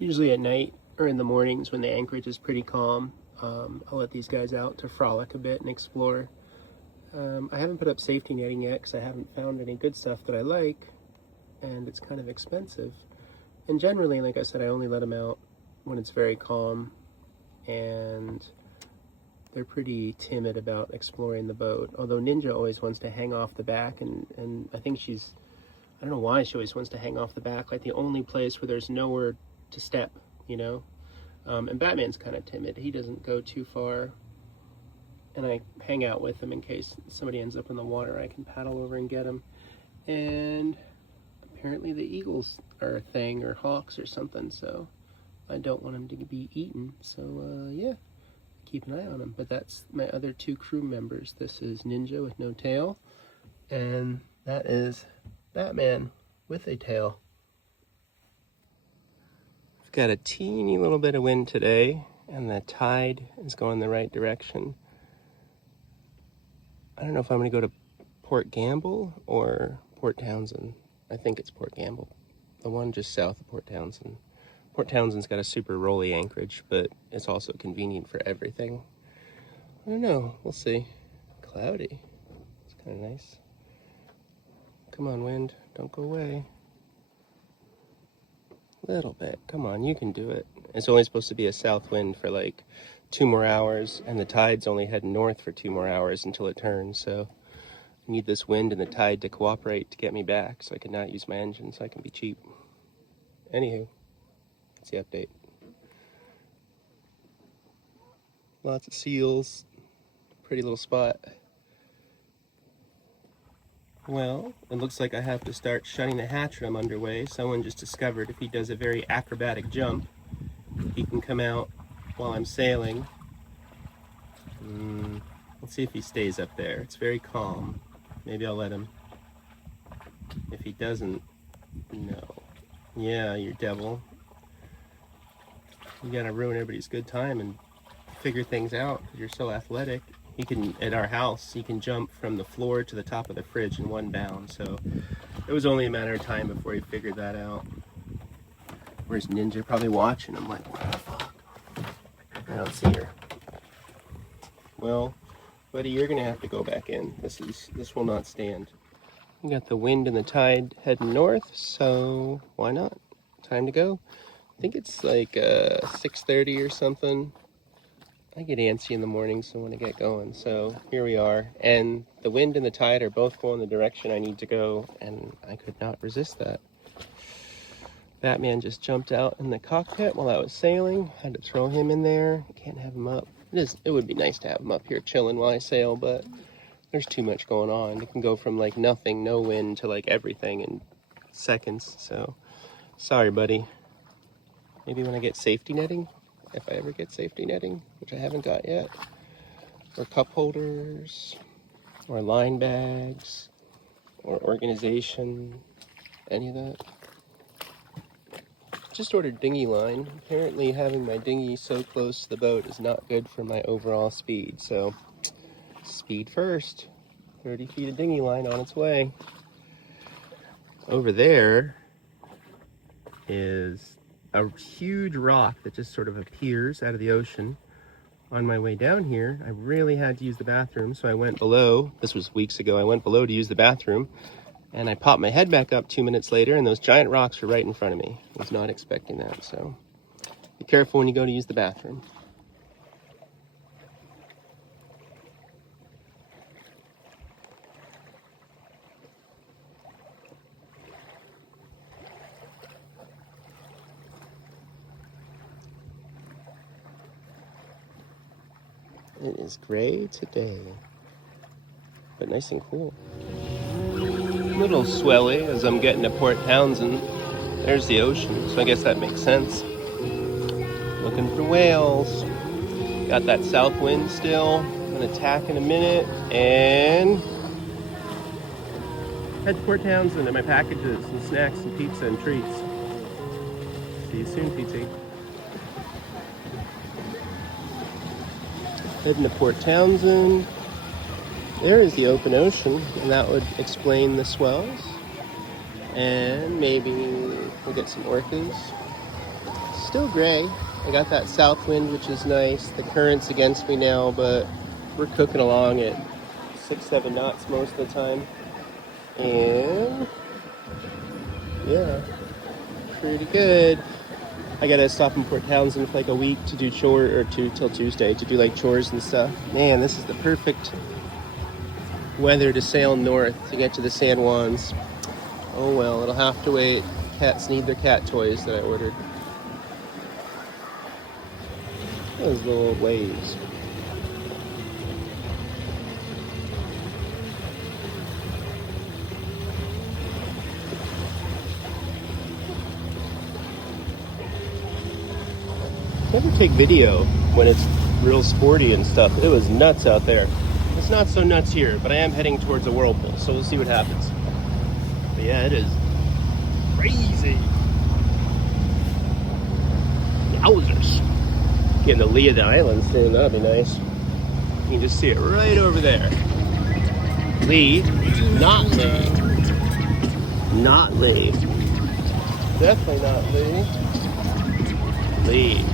Usually at night or in the mornings when the anchorage is pretty calm, I'll let these guys out to frolic a bit and explore. I haven't put up safety netting yet because I haven't found any good stuff that I like, and it's kind of expensive. And generally, like I said, I only let them out when it's very calm, and they're pretty timid about exploring the boat. Although Ninja always wants to hang off the back, and I think I don't know why she always wants to hang off the back, like the only place where there's nowhere to step, you know? And Batman's kind of timid. He doesn't go too far, and I hang out with him in case somebody ends up in the water. I can paddle over and get him. And apparently the eagles are a thing, or hawks or something, so I don't want him to be eaten. So yeah, keep an eye on him. But that's my other two crew members. This is Ninja with no tail, and that is Batman with a tail. We've got a teeny little bit of wind today, and the tide is going the right direction. I don't know if I'm going to go to Port Gamble or Port Townsend. I think it's Port Gamble, the one just south of Port Townsend. Port Townsend's got a super rolly anchorage, but it's also convenient for everything. I don't know, we'll see. Cloudy. It's kind of nice. Come on, wind, don't go away. Little bit, come on, you can do it. It's only supposed to be a south wind for like 2 more hours, and the tide's only heading north for 2 more hours until it turns, so I need this wind and the tide to cooperate to get me back so I can not use my engine so I can be cheap. Anywho, that's the update. Lots of seals, pretty little spot. Well, it looks like I have to start shutting the hatch when I'm underway. Someone just discovered if he does a very acrobatic jump, he can come out while I'm sailing. Let's see if he stays up there. It's very calm. Maybe I'll let him. If he doesn't, no. Yeah, you devil. You gotta ruin everybody's good time and figure things out because you're so athletic. He can, at our house, he can jump from the floor to the top of the fridge in one bound. So it was only a matter of time before he figured that out. Where's Ninja? Probably watching. I'm like, what the fuck? I don't see her. Well, buddy, you're gonna have to go back in. This will not stand. We got the wind and the tide heading north, so why not? Time to go. I think it's like 6:30 or something. I get antsy in the morning, so I want to get going. So here we are, and the wind and the tide are both going the direction I need to go, and I could not resist that. Batman just jumped out in the cockpit while I was sailing. Had to throw him in there. Can't have him up. It would be nice to have him up here chilling while I sail, but there's too much going on. It can go from like nothing, no wind, to like everything in seconds. So sorry, buddy. Maybe when I get safety netting, if I ever get safety netting, which I haven't got yet, or cup holders, or line bags, or organization, any of that. Just ordered dinghy line. Apparently having my dinghy so close to the boat is not good for my overall speed, so speed first. 30 feet of dinghy line on its way. Over there is a huge rock that just sort of appears out of the ocean. On my way down here, I really had to use the bathroom, so I went below. This was weeks ago. I went below to use the bathroom, and I popped my head back up 2 minutes later, and those giant rocks were right in front of me. I was not expecting that, so be careful when you go to use the bathroom. It is gray today, but nice and cool. A little swelly as I'm getting to Port Townsend. There's the ocean, so I guess that makes sense. Looking for whales. Got that south wind still. I'm gonna tack in a minute and head to Port Townsend and my packages and snacks and pizza and treats. See you soon, PT. Heading to Port Townsend. There is the open ocean, and that would explain the swells. And maybe we'll get some orcas. Still gray. I got that south wind, which is nice. The current's against me now, but we're cooking along at 6-7 knots most of the time. And yeah, pretty good. I gotta stop in Port Townsend for like a week to do till Tuesday to do like chores and stuff. Man, this is the perfect weather to sail north to get to the San Juans. Oh well, it'll have to wait. Cats need their cat toys that I ordered. Those little waves. Never take video when it's real sporty and stuff. It was nuts out there. It's not so nuts here, but I am heading towards a whirlpool, so we'll see what happens. But yeah, it is crazy. Yowzers. Getting the lee of the island soon, that'd be nice. You can just see it right over there. Lee, not lee. Not lee. Definitely not lee. Lee.